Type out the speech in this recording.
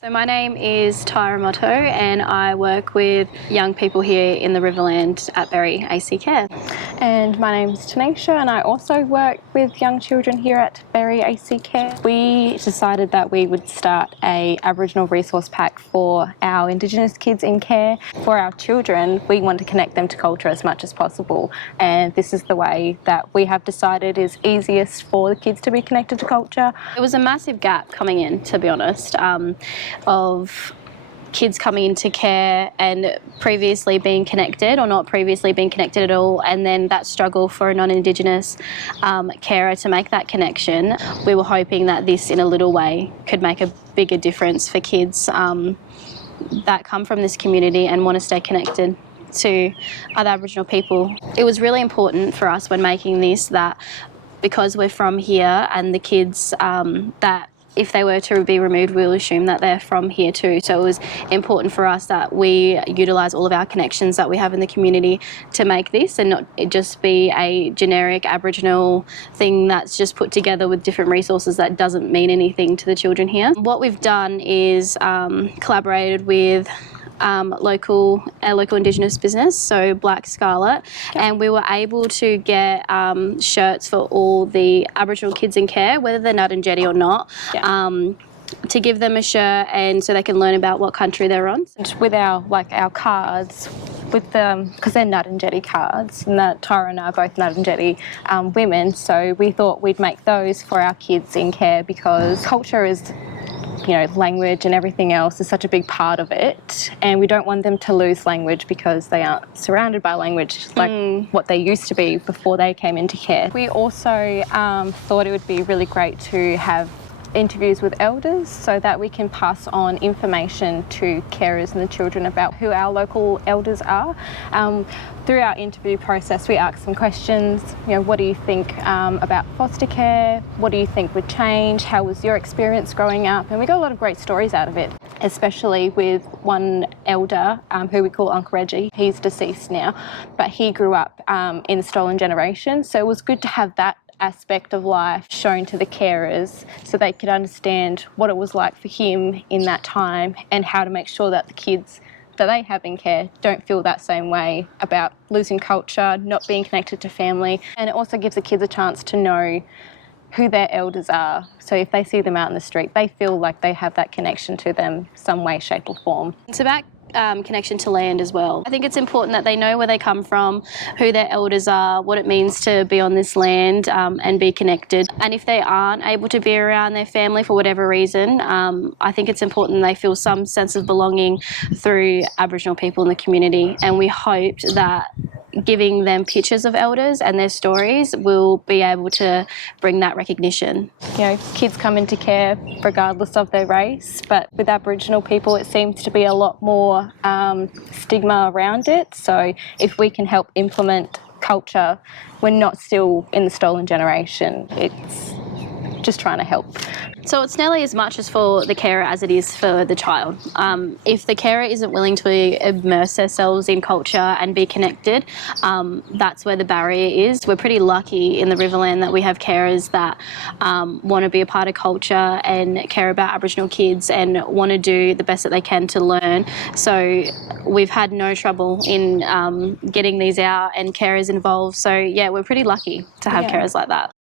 So my name is Tyra and I work with young people here in the Riverland at Berry ac.care. And my name is Tenesha and I also work with young children here at Berry ac.care. We decided that we would start a Aboriginal resource pack for our Indigenous kids in care. For our children, we want to connect them to culture as much as possible, and this is the way that we have decided is easiest for the kids to be connected to culture. It was a massive gap coming in, to be honest, of kids coming into care and previously being connected or not previously being connected at all, and then that struggle for a non-Indigenous carer to make that connection. We were hoping that this in a little way could make a bigger difference for kids that come from this community and want to stay connected to other Aboriginal people. It was really important for us when making this that because we're from here and the kids that if they were to be removed, we'll assume that they're from here too. So it was important for us that we utilise all of our connections that we have in the community to make this and not it just be a generic Aboriginal thing that's just put together with different resources that doesn't mean anything to the children here. What we've done is collaborated with local Indigenous business, so Blak Scarlett, and we were able to get shirts for all the Aboriginal kids in care, whether they're Ngarrindjeri or not, to give them a shirt and so they can learn about what country they're on. With our cards, with because they're Ngarrindjeri cards, and that Tyra and I are both Ngarrindjeri women, so we thought we'd make those for our kids in care because culture is, language and everything else is such a big part of it, and we don't want them to lose language because they aren't surrounded by language like what they used to be before they came into care. We also thought it would be really great to have interviews with elders so that we can pass on information to carers and the children about who our local elders are. Through our interview process, we asked some questions. What do you think about foster care? What do you think would change? How was your experience growing up? And we got a lot of great stories out of it, especially with one elder who we call Ngarrindjeri. He's deceased now, but he grew up in the stolen generation. So it was good to have that aspect of life shown to the carers so they could understand what it was like for him in that time and how to make sure that the kids that they have in care don't feel that same way about losing culture, not being connected to family. And it also gives the kids a chance to know who their elders are. So if they see them out in the street, they feel like they have that connection to them some way, shape or form. It's about connection to land as well. I think it's important that they know where they come from, who their elders are, what it means to be on this land and be connected. And if they aren't able to be around their family for whatever reason, I think it's important they feel some sense of belonging through Aboriginal people in the community. And we hoped that giving them pictures of elders and their stories will be able to bring that recognition. Kids come into care regardless of their race, but with Aboriginal people it seems to be a lot more stigma around it. So if we can help implement culture, we're not still in the stolen generation. It's just trying to help. So it's nearly as much as for the carer as it is for the child. If the carer isn't willing to immerse themselves in culture and be connected, that's where the barrier is. We're pretty lucky in the Riverland that we have carers that want to be a part of culture and care about Aboriginal kids and want to do the best that they can to learn. So we've had no trouble in getting these out and carers involved. So yeah, we're pretty lucky to have carers like that.